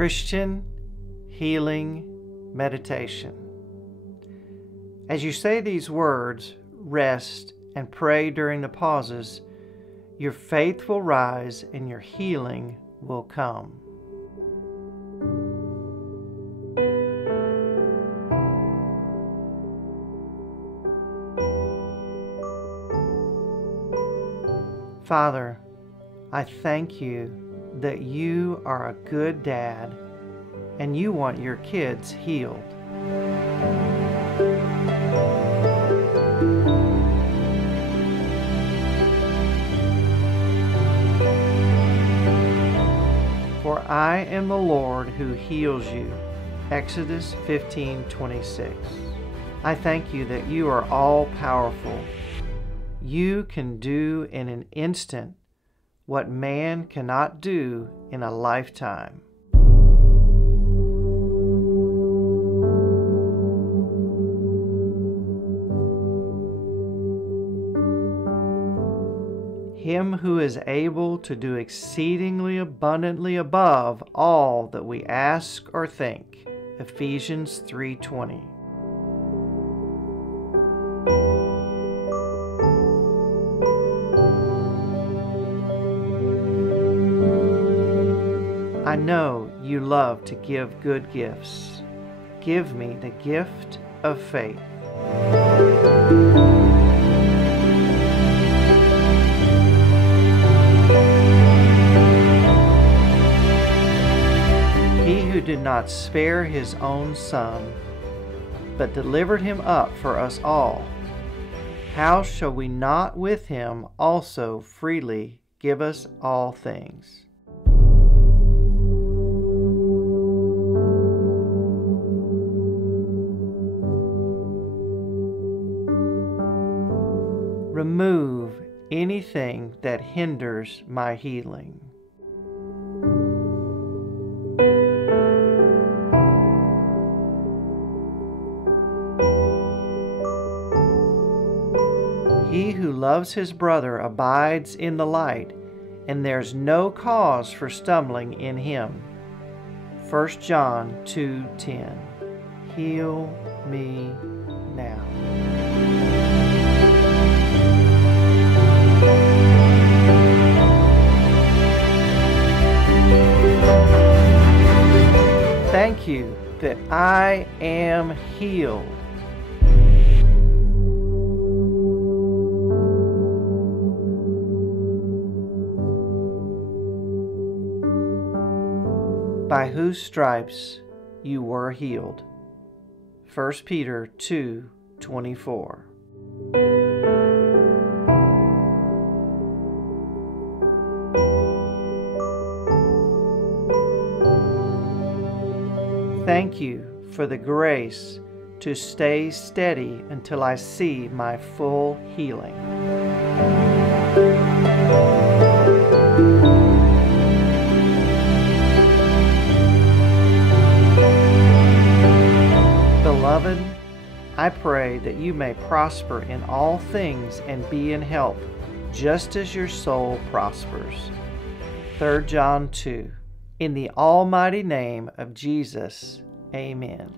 Christian Healing Meditation. As you say these words, rest, and pray during the pauses, your faith will rise and your healing will come. Father, I thank you that you are a good dad and you want your kids healed. For I am the Lord who heals you. Exodus 15:26. I thank you that you are all powerful. You can do in an instant what man cannot do in a lifetime. Him who is able to do exceedingly abundantly above all that we ask or think. Ephesians 3:20. I know you love to give good gifts. Give me the gift of faith. He who did not spare his own Son, but delivered him up for us all, how shall we not with him also freely give us all things? Remove anything that hinders my healing. He who loves his brother abides in the light, and there's no cause for stumbling in him. 1 John 2:10. Heal me now. Thank you that I am healed. By whose stripes you were healed. 1 Peter 2:24. Thank you for the grace to stay steady until I see my full healing. Beloved, I pray that you may prosper in all things and be in health, just as your soul prospers. 3 John 2. In the almighty name of Jesus, amen.